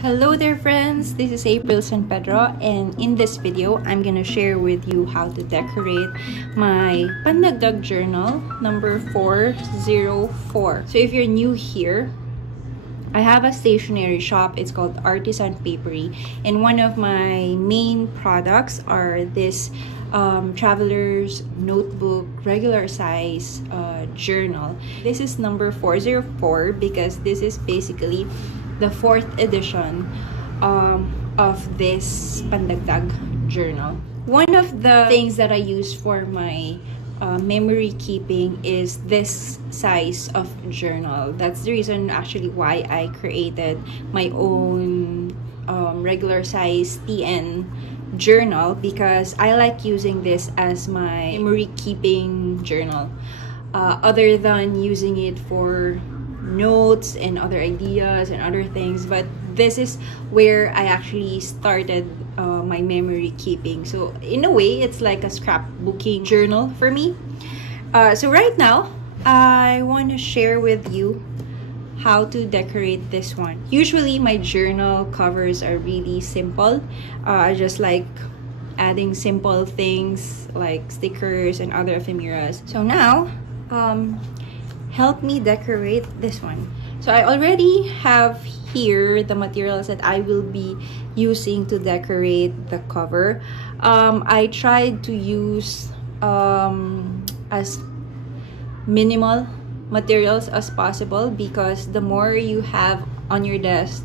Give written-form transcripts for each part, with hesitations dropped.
Hello there friends, this is Artisan Paperie, and in this video I'm gonna share with you how to decorate my Pandagdag journal number 404. So if you're new here, I have a stationery shop. It's called Artisan Paperie, and one of my main products are this traveler's notebook regular size journal. This is number 404 because this is basically the 4th edition of this Pandagdag journal. One of the things that I use for my memory keeping is this size of journal. That's the reason actually why I created my own regular size TN journal, because I like using this as my memory keeping journal other than using it for notes and other ideas and other things. But this is where I actually started my memory keeping. So in a way, it's like a scrapbooking journal for me. So right now, I want to share with you how to decorate this one. Usually my journal covers are really simple. I just like adding simple things like stickers and other ephemeras. So now, help me decorate this one. So I already have here the materials that I will be using to decorate the cover. I tried to use as minimal materials as possible, because the more you have on your desk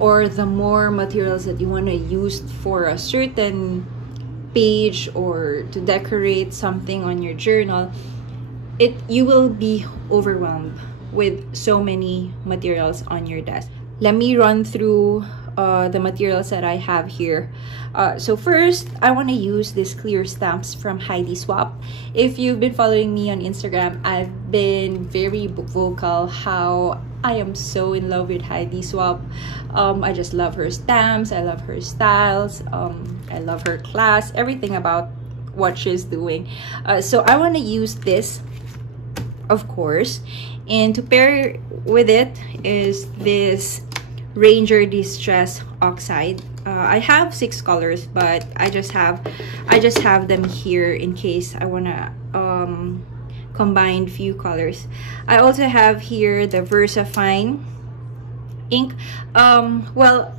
or the more materials that you want to use for a certain page or to decorate something on your journal, you will be overwhelmed with so many materials on your desk. Let me run through the materials that I have here. So first, I want to use these clear stamps from Heidi Swap. If you've been following me on Instagram, I've been very vocal how I am so in love with Heidi Swap. I just love her stamps, I love her styles, I love her class, everything about what she's doing. So I want to use this, of course, and to pair with it is this Ranger Distress Oxide. I have 6 colors, but I just have them here in case I wanna combine few colors. I also have here the VersaFine ink. Well,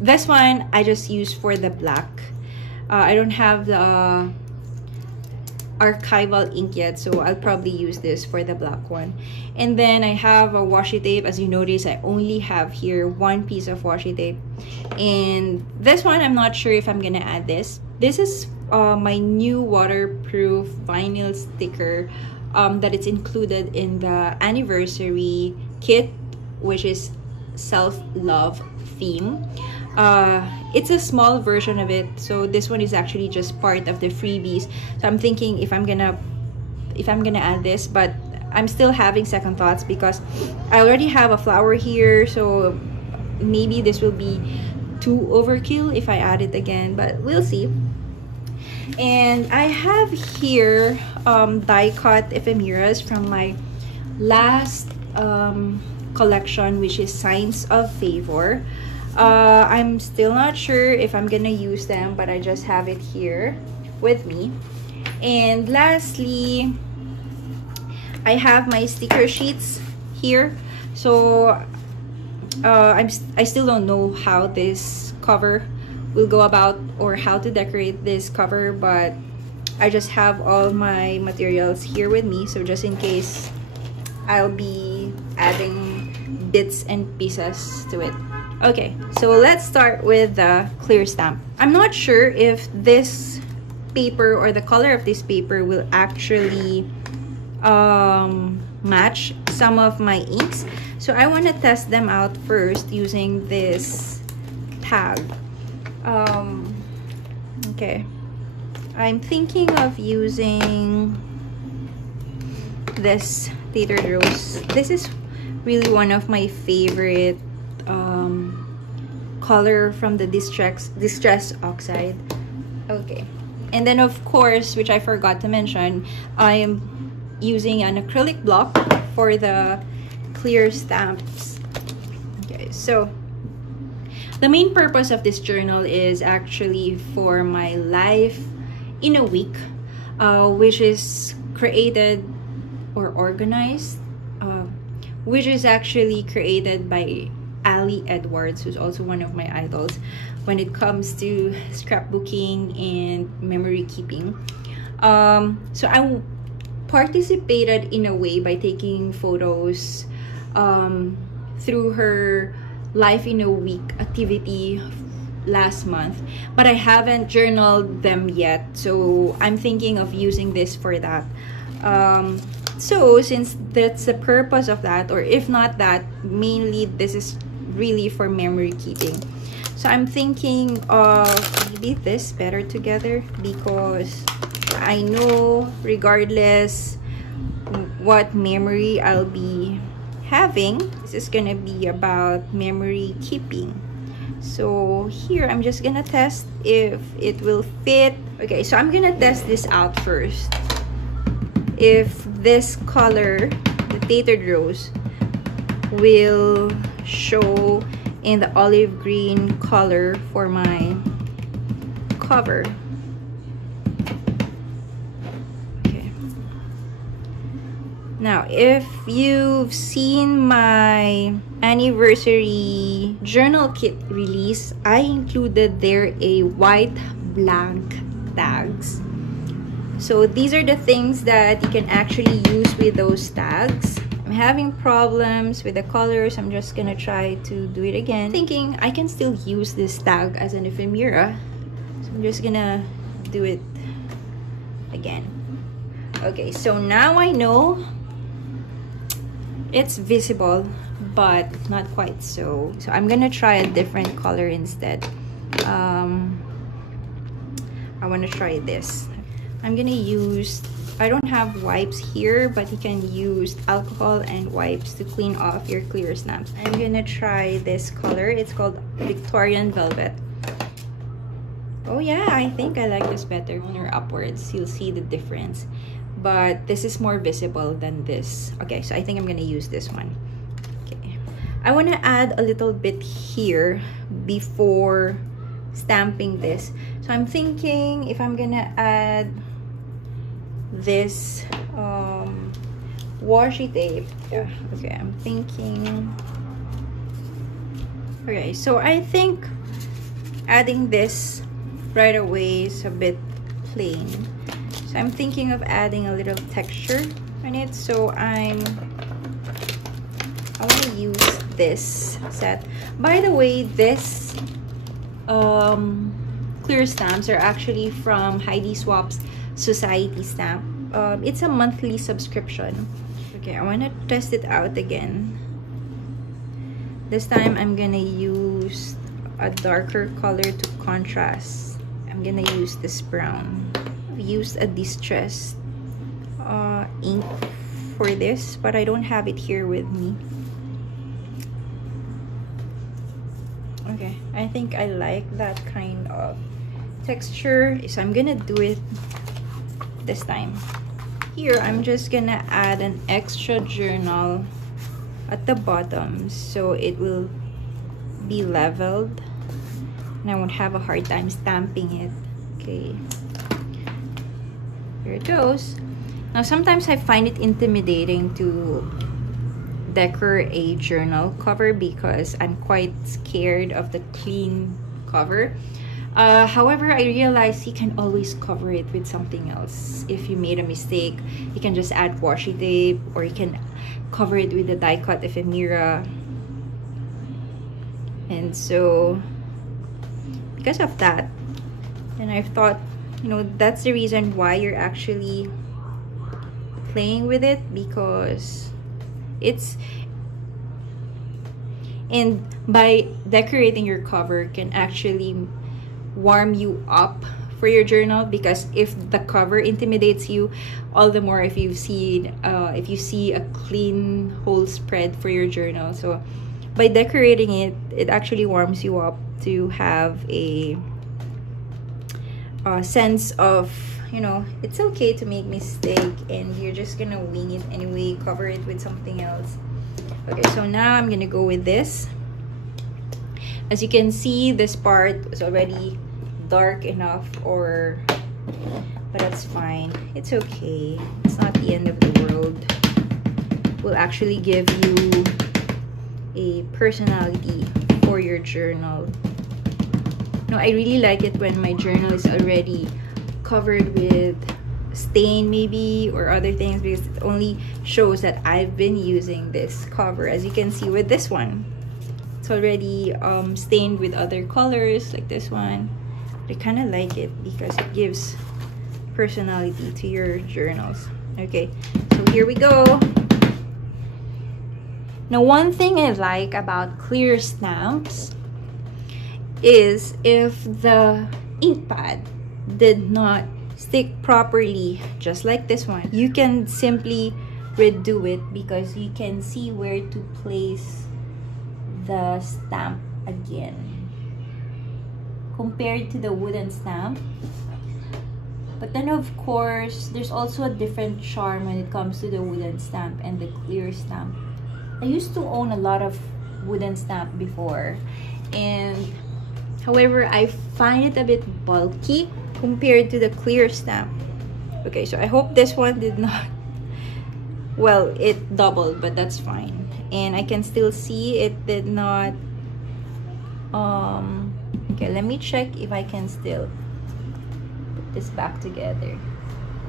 this one I just use for the black. I don't have the archival ink yet, so I'll probably use this for the black one. And then I have a washi tape. As you notice, I only have here one piece of washi tape, and this one I'm not sure if I'm gonna add this. This is my new waterproof vinyl sticker that it's included in the anniversary kit, which is self-love theme. It's a small version of it, so this one is actually just part of the freebies. So I'm thinking if I'm gonna add this, but I'm still having second thoughts because I already have a flower here, so maybe this will be too overkill if I add it again, but we'll see. And I have here die cut ephemeras from my last collection, which is Signs of Favor. I'm still not sure if I'm gonna use them, but I just have it here with me. And lastly, I have my sticker sheets here. So I still don't know how this cover will go about or how to decorate this cover, but I just have all my materials here with me, so just in case, I'll be adding bits and pieces to it. Okay, so let's start with the clear stamp. I'm not sure if this paper or the color of this paper will actually match some of my inks, so I want to test them out first using this tag. Okay, I'm thinking of using this Theater Rose. This is really one of my favorite color from the distress oxide. Okay, and then of course, which I forgot to mention, I am using an acrylic block for the clear stamps. Okay, so The main purpose of this journal is actually for my life in a week, which is created or organized, which is actually created by Ali Edwards, who's also one of my idols when it comes to scrapbooking and memory keeping. So I participated in a way by taking photos through her life in a week activity last month, but I haven't journaled them yet, so I'm thinking of using this for that. So since that's the purpose of that, or if not that, mainly this is really for memory keeping. So I'm thinking of maybe this better together, because I know regardless what memory I'll be having, this is gonna be about memory keeping. So here I'm just gonna test if it will fit. Okay, so I'm gonna test this out first. If this color, the tapered rose, will show in the olive green color for my cover. Okay. Now, if you've seen my anniversary journal kit release, I included there a white blank tags. So these are the things that you can actually use with those tags. I'm having problems with the colors. I'm just gonna try to do it again, thinking I can still use this tag as an ephemera. So I'm just gonna do it again. Okay, so now I know it's visible, but not quite so. So I'm gonna try a different color instead. I want to try this. I'm gonna use, I don't have wipes here, but you can use alcohol and wipes to clean off your clear stamps. I'm gonna try this color. It's called Victorian Velvet. Oh yeah, I think I like this better. When you're upwards, you'll see the difference. But this is more visible than this. Okay, so I think I'm gonna use this one. Okay, I wanna add a little bit here before stamping this. So I'm thinking if I'm gonna add this washi tape. Yeah, okay, I'm thinking. Okay, so I think adding this right away is a bit plain. So I'm thinking of adding a little texture on it. So I want to use this set. By the way, this clear stamps are actually from Heidi Swap's Society stamp. It's a monthly subscription. Okay, I want to test it out again. This time I'm gonna use a darker color to contrast. I'm gonna use this brown. I've used a distressed ink for this, but I don't have it here with me. Okay, I think I like that kind of texture, so I'm gonna do it this time. Here I'm just gonna add an extra journal at the bottom so it will be leveled and I won't have a hard time stamping it. Okay, here it goes. Now sometimes I find it intimidating to decor a journal cover because I'm quite scared of the clean cover. However, I realize you can always cover it with something else. If you made a mistake, you can just add washi tape, or you can cover it with a die cut ephemera. And so because of that, and I've thought, you know, that's the reason why you're actually playing with it, because it's, and by decorating your cover can actually warm you up for your journal, because if the cover intimidates you, all the more if you see a clean whole spread for your journal. So by decorating it, it actually warms you up to have a sense of, you know, it's okay to make mistake and you're just gonna wing it anyway, cover it with something else. Okay, so now I'm gonna go with this. As you can see, this part was already dark enough, but that's fine. It's okay. It's not the end of the world. Will actually give you a personality for your journal. No, I really like it when my journal is already covered with stain maybe or other things, because it only shows that I've been using this cover. As you can see with this one, it's already stained with other colors like this one. But I kind of like it because it gives personality to your journals. Okay, so here we go. Now, one thing I like about clear stamps is if the ink pad did not stick properly, just like this one, you can simply redo it because you can see where to place the stamp again, compared to the wooden stamp. But then of course, there's also a different charm when it comes to the wooden stamp and the clear stamp. I used to own a lot of wooden stamp before, and however, I find it a bit bulky compared to the clear stamp. Okay, so I hope this one did not, well, it doubled, but that's fine. And I can still see it did not, okay, let me check if I can still put this back together.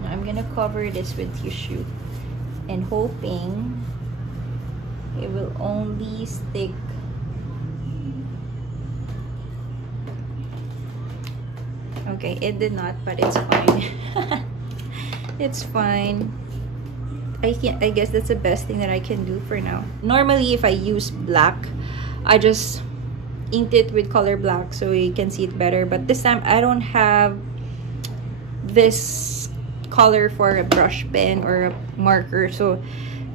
Now I'm gonna cover this with tissue and hoping it will only stick. Okay, it did not, but it's fine. It's fine. I guess that's the best thing that I can do for now. Normally, if I use black, I just inked it with color black so you can see it better. But this time, I don't have this color for a brush pen or a marker, so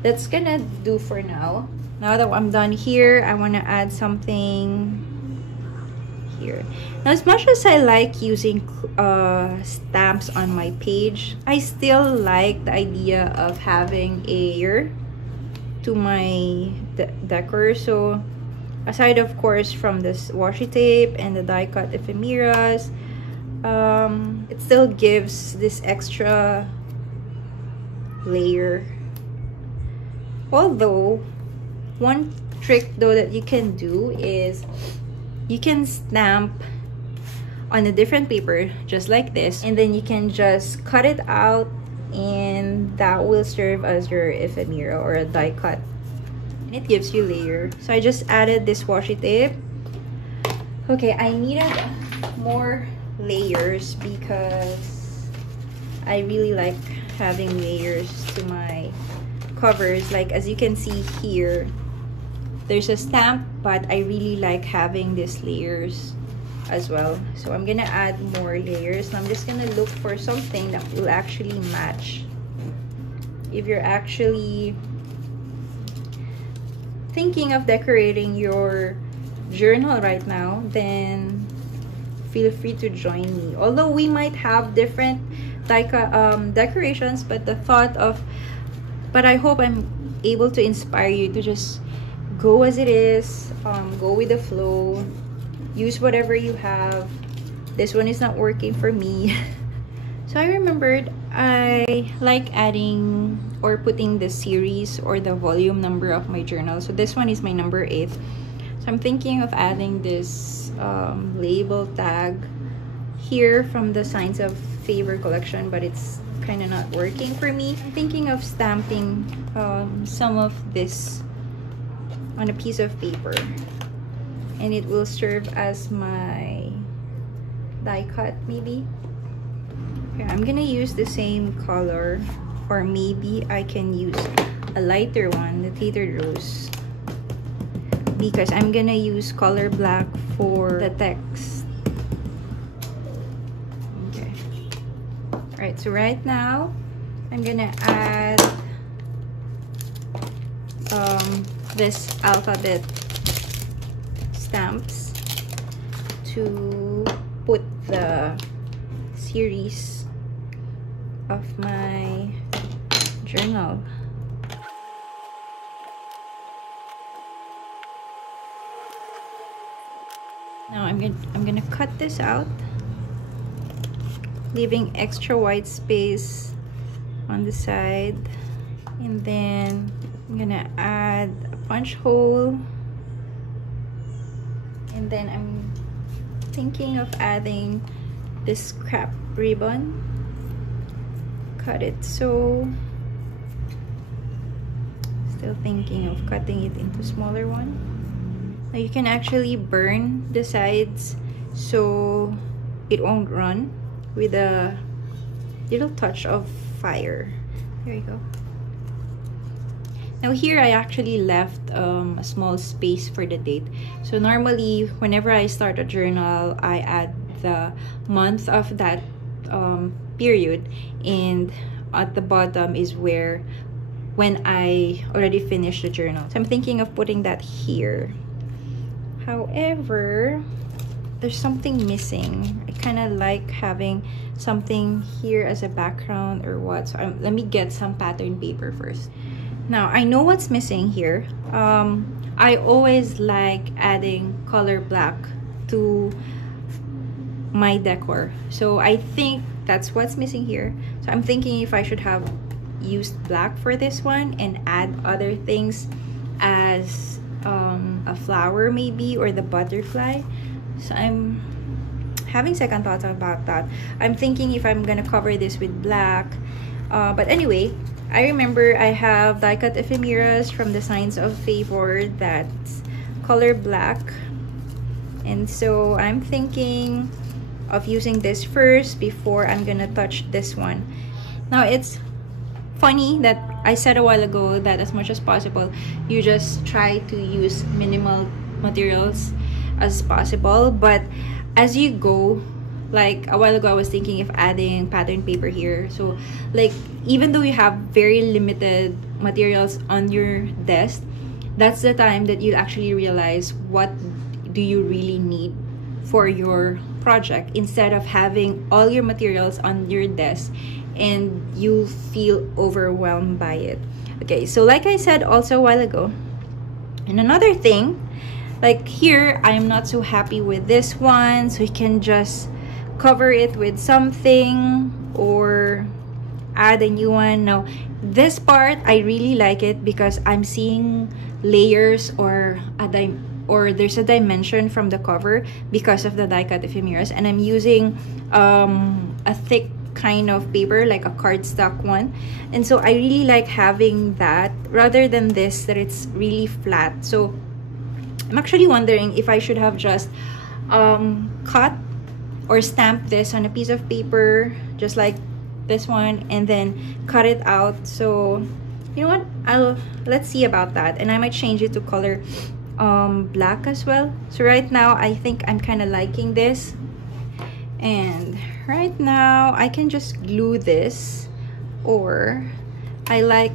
that's gonna do for now. Now that I'm done here, I want to add something here. Now, as much as I like using stamps on my page, I still like the idea of having a layer to my decor. So aside of course from this washi tape and the die cut ephemeras, it still gives this extra layer. Although one trick though that you can do is you can stamp on a different paper just like this, and then you can just cut it out, and that will serve as your ephemera or a die cut, and it gives you layer. So I just added this washi tape. Okay, I needed more layers because I really like having layers to my covers. Like as you can see here, there's a stamp, but I really like having these layers as well. So I'm gonna add more layers, and I'm just gonna look for something that will actually match. If you're actually thinking of decorating your journal right now, then feel free to join me. Although we might have different decorations, but I hope I'm able to inspire you to just go as it is, go with the flow, use whatever you have. This one is not working for me. So I remembered I like adding or putting the series or the volume number of my journal. So this one is my number 8. So I'm thinking of adding this label tag here from the Signs of Favor collection, but it's kind of not working for me. I'm thinking of stamping some of this on a piece of paper, and it will serve as my die cut maybe. Okay, I'm gonna use the same color, or maybe I can use a lighter one, the Tatered Rose, because I'm gonna use color black for the text. Okay. Alright, so right now I'm gonna add this alphabet stamps to put the series of my journal. Now I'm gonna cut this out, leaving extra white space on the side, and then I'm gonna add a punch hole, and then I'm thinking of adding this scrap ribbon. Cut it so. Still thinking of cutting it into smaller one. Now you can actually burn the sides so it won't run with a little touch of fire. There you go. Now here I actually left a small space for the date. So normally whenever I start a journal, I add the month of that period, and at the bottom is where when I already finished the journal. So I'm thinking of putting that here. However, there's something missing. I kind of like having something here as a background or what. So let me get some pattern paper first. Now I know what's missing here. I always like adding color black to my decor, so I think that's what's missing here. So I'm thinking if I should have used black for this one and add other things as a flower maybe, or the butterfly. So I'm having second thoughts about that. I'm thinking if I'm gonna cover this with black, but anyway, I remember I have die cut ephemeras from the Signs of Favor that's color black, and so I'm thinking of using this first before I'm gonna touch this one. Now it's funny that I said a while ago that as much as possible you just try to use minimal materials as possible, but as you go, like a while ago I was thinking of adding pattern paper here. So like even though you have very limited materials on your desk, that's the time that you actually realize what do you really need for your project, instead of having all your materials on your desk and you feel overwhelmed by it. Okay, so like I said also a while ago, and another thing, like here I am not so happy with this one, so you can just cover it with something or add a new one. Now this part I really like it because I'm seeing layers or there's a dimension from the cover because of the die cut ephemeras, and I'm using a thick kind of paper, like a cardstock one, and so I really like having that rather than this that it's really flat. So I'm actually wondering if I should have just cut or stamp this on a piece of paper just like this one and then cut it out. So you know what, let's see about that, and I might change it to color black as well. So right now I think I'm kind of liking this, and right now I can just glue this, or I like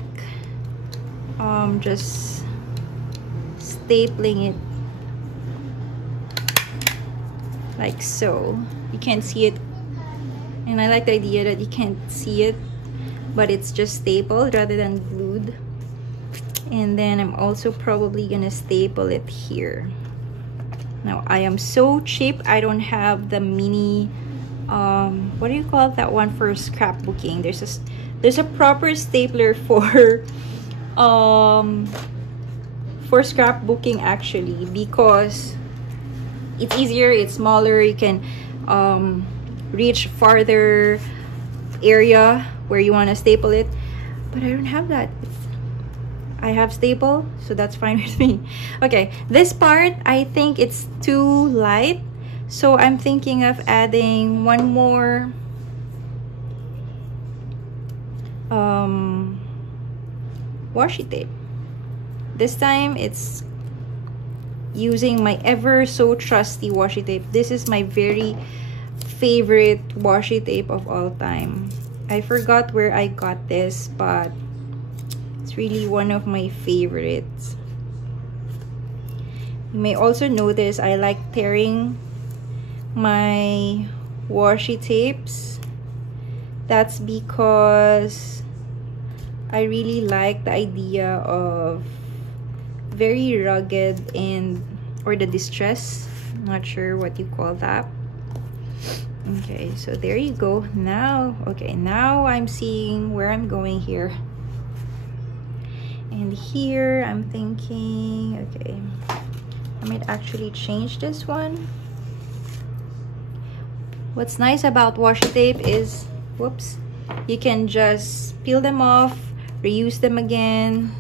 just stapling it like so. You can't see it, and I like the idea that you can't see it but it's just stapled rather than glued. And then I'm also probably gonna staple it here. Now I am so cheap, I don't have the mini what do you call that one for scrapbooking? There's a proper stapler for scrapbooking actually, because it's easier, it's smaller, you can reach farther area where you want to staple it, but I don't have that. I have staple, so that's fine with me. Okay, this part I think it's too light, so I'm thinking of adding one more washi tape. This time it's using my ever so trusty washi tape. This is my very favorite washi tape of all time. I forgot where I got this, but it's really one of my favorites. You may also notice I like tearing my washi tapes. That's because I really like the idea of very rugged and or the distress Not sure what you call that. Okay, so there you go. Now, okay, now I'm seeing where I'm going here. And here I'm thinking, okay, I might actually change this one. What's nice about washi tape is, whoops, you can just peel them off, reuse them again,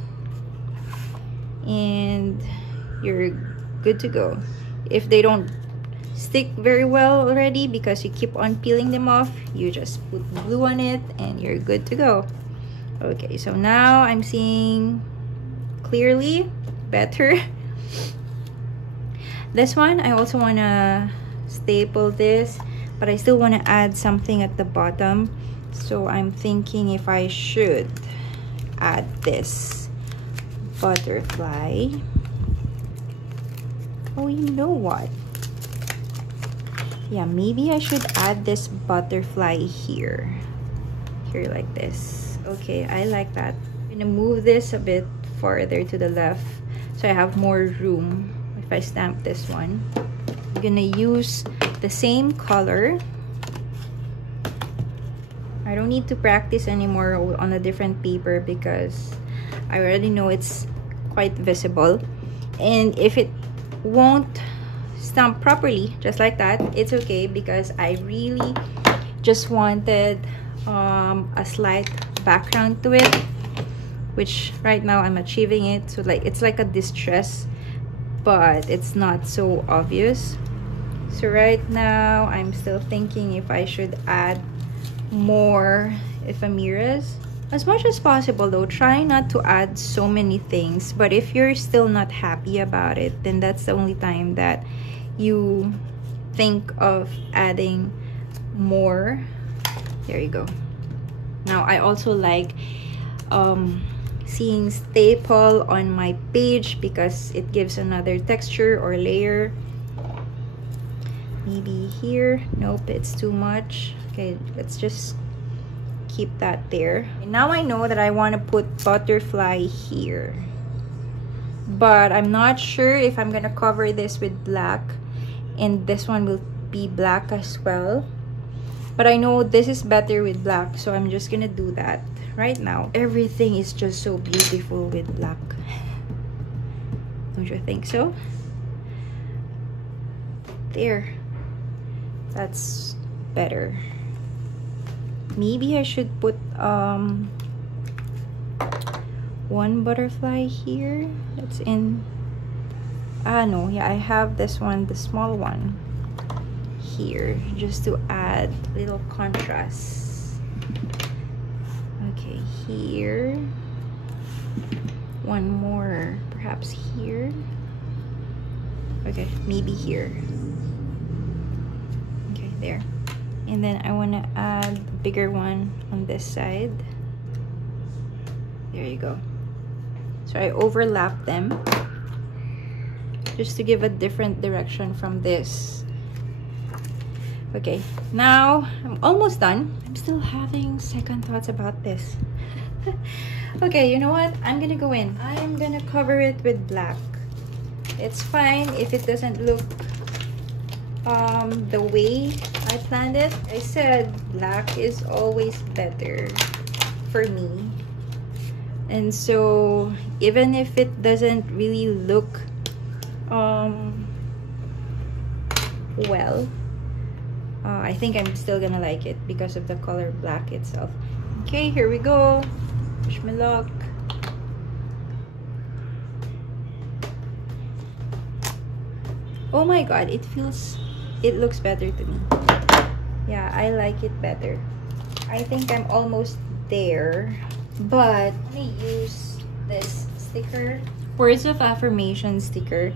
and you're good to go. If they don't stick very well already because you keep on peeling them off, you just put glue on it and you're good to go. Okay, so now I'm seeing clearly better. This one, I also want to staple this, but I still want to add something at the bottom. So I'm thinking if I should add this butterfly. Oh, you know what? Yeah, maybe I should add this butterfly here. Here like this. Okay, I like that. I'm gonna move this a bit farther to the left so I have more room if I stamp this one. I'm gonna use the same color. I don't need to practice anymore on a different paper because I already know it's quite visible. And if it won't stamp properly just like that, it's okay, because I really just wanted a slight background to it, which right now I'm achieving it. So like it's like a distress, but it's not so obvious. So right now I'm still thinking if I should add more ephemeras. As much as possible though, try not to add so many things, but if you're still not happy about it, then that's the only time that you think of adding more. There you go. Now I also like seeing staple on my page because it gives another texture or layer. Maybe here. Nope, it's too much. Okay, let's just keep that there. Now I know that I want to put butterfly here, but I'm not sure if I'm gonna cover this with black and this one will be black as well. But I know this is better with black, so I'm just gonna do that right now. Everything is just so beautiful with black. Don't you think so? There. That's better. Maybe I should put one butterfly here. That's in... no, yeah, I have this one, the small one here, just to add little contrast. Okay, here. One more, perhaps here. Okay, maybe here. Okay, there. And then I want to add a bigger one on this side. There you go. So I overlap them just to give a different direction from this. Okay, now I'm almost done. I'm still having second thoughts about this. Okay, you know what? I'm gonna go in. I'm gonna cover it with black. It's fine if it doesn't look the way I planned it. I said black is always better for me, and so even if it doesn't really look well, I think I'm still gonna like it because of the color black itself. Okay, here we go. Wish me luck. Oh my god, it looks better to me. Yeah, I like it better. I think I'm almost there, but let me use this sticker, words of affirmation sticker.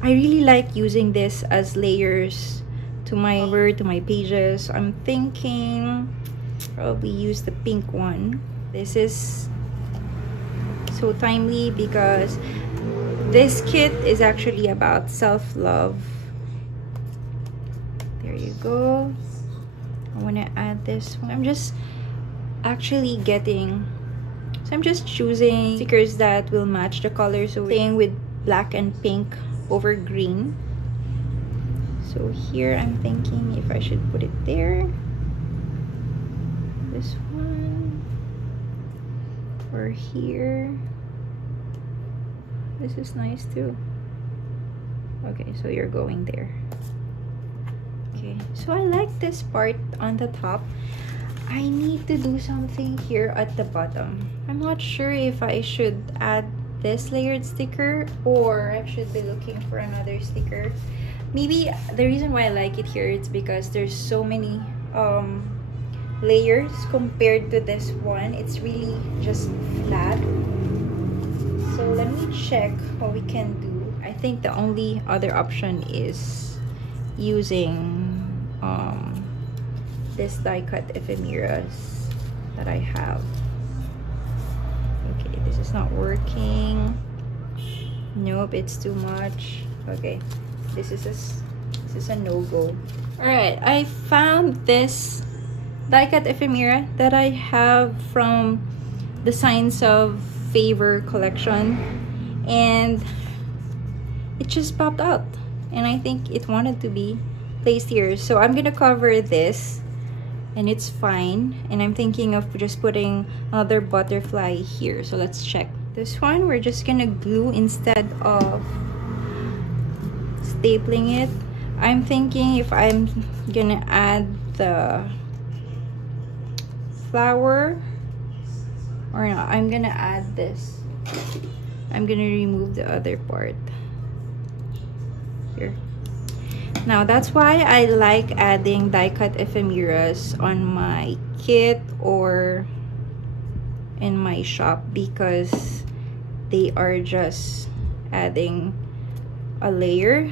I really like using this as layers to my cover, to my pages. I'm thinking probably use the pink one. This is so timely because this kit is actually about self-love. There you go. I want to add this one. I'm just actually I'm just choosing stickers that will match the color. So staying with black and pink over green. So here I'm thinking if I should put it there, this one, or here. This is nice too. Okay, so you're going there. Okay, so I like this part on the top. I need to do something here at the bottom. I'm not sure if I should add this layered sticker or I should be looking for another sticker. Maybe the reason why I like it here is because there's so many layers compared to this one. It's really just flat. So let me check what we can do. I think the only other option is using this die cut ephemeras that I have. Okay, this is not working. Nope, it's too much. Okay, this is a no-go. Alright, I found this die cut ephemera that I have from the Signs of Favor collection, and it just popped out, and I think it wanted to be placed here. So I'm gonna cover this, and it's fine, and I'm thinking of just putting another butterfly here. So let's check. This one we're just gonna glue instead of stapling it. I'm thinking if I'm gonna add the flower or not. I'm gonna add this. I'm gonna remove the other part here. Now that's why I like adding die cut ephemeras on my kit or in my shop, because they are just adding a layer.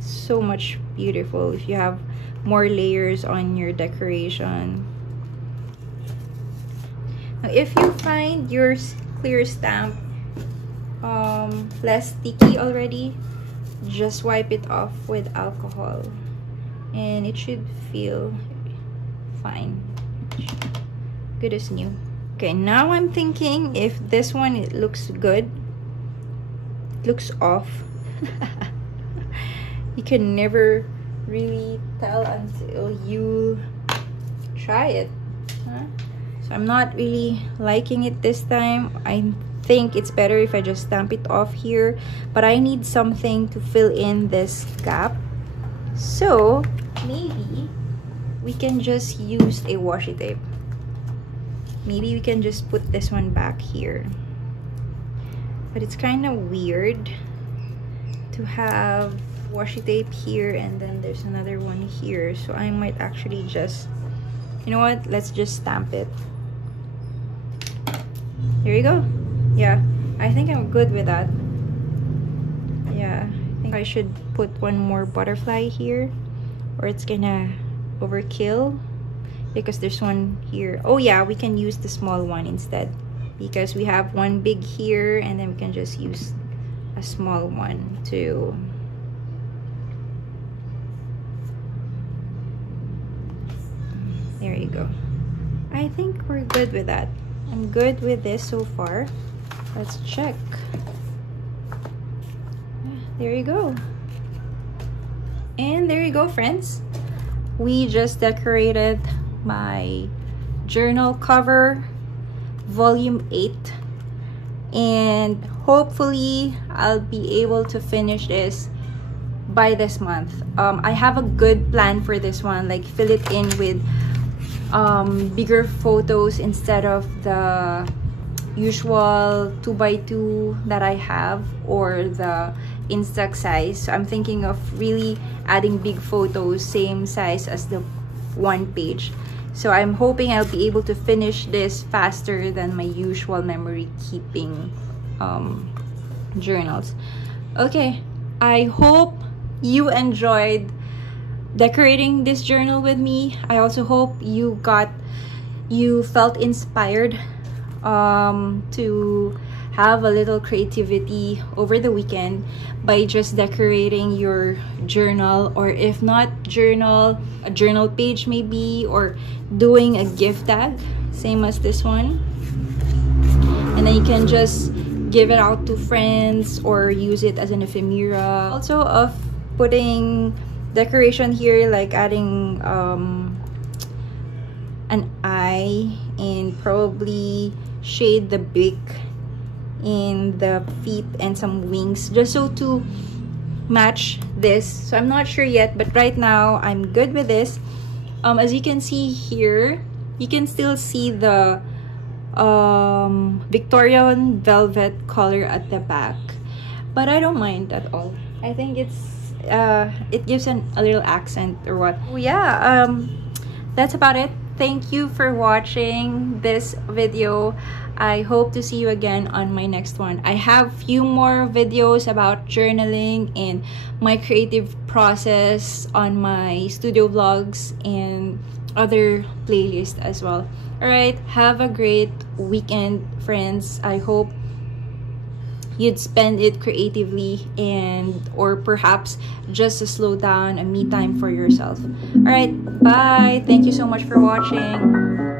So much beautiful if you have more layers on your decoration. Now if you find your clear stamp less sticky already, just wipe it off with alcohol and it should feel fine, good as new. Okay, now I'm thinking if this one, it looks good, it looks off. You can never really tell until you try it, huh? So I'm not really liking it this time. I think it's better if I just stamp it off here, but I need something to fill in this gap. So maybe we can just use a washi tape. Maybe we can just put this one back here, but it's kind of weird to have washi tape here and then there's another one here. So I might actually just, you know what, let's just stamp it. There you go. Yeah, I think I'm good with that. Yeah, I think I should put one more butterfly here or it's gonna overkill, because there's one here. Oh yeah, we can use the small one instead, because we have one big here and then we can just use a small one too. There you go. I think we're good with that. I'm good with this so far. Let's check. There you go. And there you go, friends. We just decorated my journal cover, volume 8, and hopefully I'll be able to finish this by this month. I have a good plan for this one, like fill it in with bigger photos instead of the usual 2x2 that I have or the Instax size. So I'm thinking of really adding big photos, same size as the one page. So I'm hoping I'll be able to finish this faster than my usual memory keeping journals. Okay, I hope you enjoyed decorating this journal with me. I also hope you felt inspired to have a little creativity over the weekend by just decorating your journal, or if not journal, a journal page maybe, or doing a gift tag same as this one, and then you can just give it out to friends or use it as an ephemera. Also of putting decoration here, like adding an eye and probably shade the beak in the feet and some wings, just so to match this. So I'm not sure yet, but right now I'm good with this. As you can see here, you can still see the Victorian velvet color at the back, but I don't mind at all. I think it's it gives a little accent or what. Oh, yeah, that's about it. Thank you for watching this video. I hope to see you again on my next one. I have few more videos about journaling and my creative process on my studio vlogs and other playlists as well. Alright, have a great weekend, friends. I hope you'd spend it creatively, and or perhaps just to slow down, a me time for yourself. Alright, bye. Thank you so much for watching.